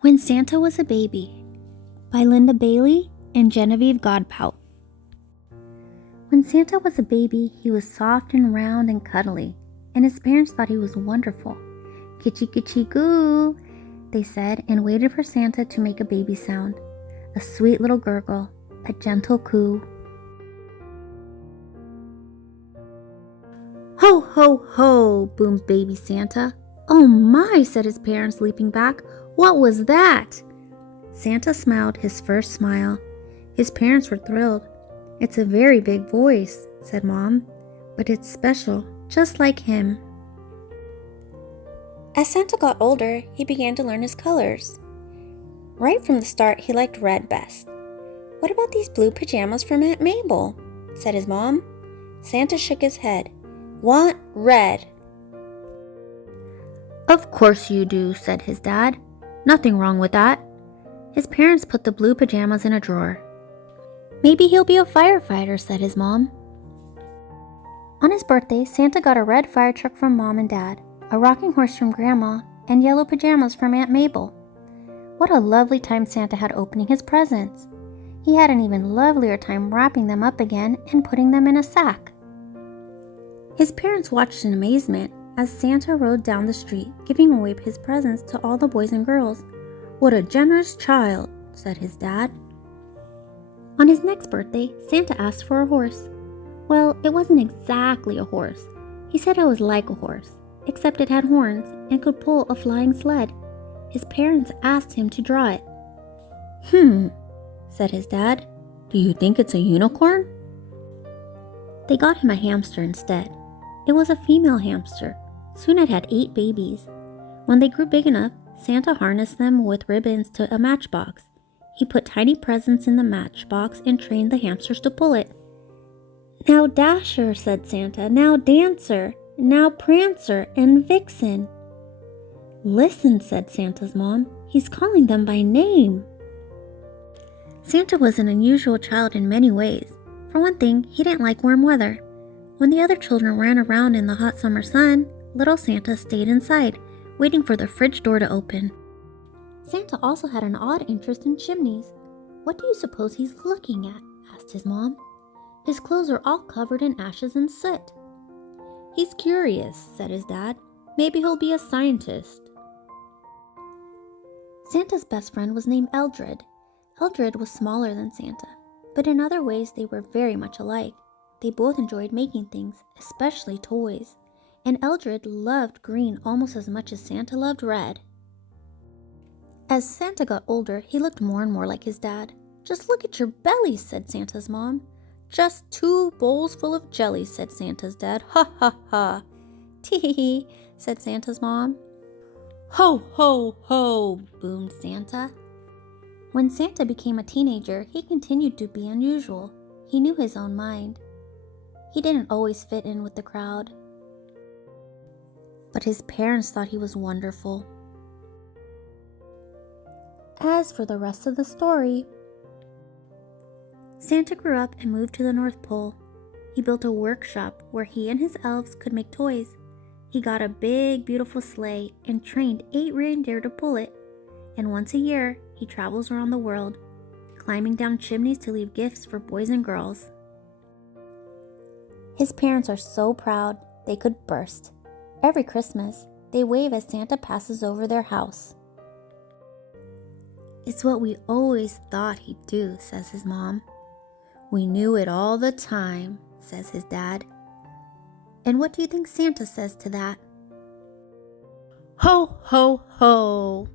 When Santa Was a Baby by Linda Bailey and Genevieve Godbout. When Santa was a baby, he was soft and round and cuddly, and his parents thought he was wonderful. Kitchy kitchy goo, they said, and waited for Santa to make a baby sound, a sweet little gurgle, a gentle coo. Ho, ho, ho, boomed baby Santa. Oh my, said his parents, leaping back. What was that? Santa smiled his first smile. His parents were thrilled. It's a very big voice, said Mom, but it's special, just like him. As Santa got older, he began to learn his colors. Right from the start, he liked red best. What about these blue pajamas from Aunt Mabel? Said his mom. Santa shook his head. Want red. Of course you do, said his dad. Nothing wrong with that. His parents put the blue pajamas in a drawer. Maybe he'll be a firefighter, said his mom. On his birthday, Santa got a red fire truck from Mom and Dad, a rocking horse from Grandma, and yellow pajamas from Aunt Mabel. What a lovely time Santa had opening his presents. He had an even lovelier time wrapping them up again and putting them in a sack. His parents watched in amazement as Santa rode down the street, giving away his presents to all the boys and girls. What a generous child, said his dad. On his next birthday, Santa asked for a horse. Well, it wasn't exactly a horse. He said it was like a horse, except it had horns and could pull a flying sled. His parents asked him to draw it. Said his dad. Do you think it's a unicorn? They got him a hamster instead. It was a female hamster. Soon it had 8 babies. When they grew big enough, Santa harnessed them with ribbons to a matchbox. He put tiny presents in the matchbox and trained the hamsters to pull it. Now Dasher, said Santa. Now Dancer. Now Prancer and Vixen. Listen, said Santa's mom. He's calling them by name. Santa was an unusual child in many ways. For one thing, he didn't like warm weather. When the other children ran around in the hot summer sun, little Santa stayed inside, waiting for the fridge door to open. Santa also had an odd interest in chimneys. What do you suppose he's looking at? Asked his mom. His clothes are all covered in ashes and soot. He's curious, said his dad. Maybe he'll be a scientist. Santa's best friend was named Eldred. Eldred was smaller than Santa, but in other ways they were very much alike. They both enjoyed making things, especially toys, and Eldred loved green almost as much as Santa loved red. As Santa got older, he looked more and more like his dad. Just look at your belly, said Santa's mom. Just 2 bowls full of jelly, said Santa's dad. Ha ha ha. Tee-hee-hee, said Santa's mom. Ho ho ho, boomed Santa. When Santa became a teenager, he continued to be unusual. He knew his own mind. He didn't always fit in with the crowd. But his parents thought he was wonderful. As for the rest of the story, Santa grew up and moved to the North Pole. He built a workshop where he and his elves could make toys. He got a big, beautiful sleigh and trained 8 reindeer to pull it. And once a year, he travels around the world, climbing down chimneys to leave gifts for boys and girls. His parents are so proud they could burst. Every Christmas, they wave as Santa passes over their house. It's what we always thought he'd do, says his mom. We knew it all the time, says his dad. And what do you think Santa says to that? Ho, ho, ho!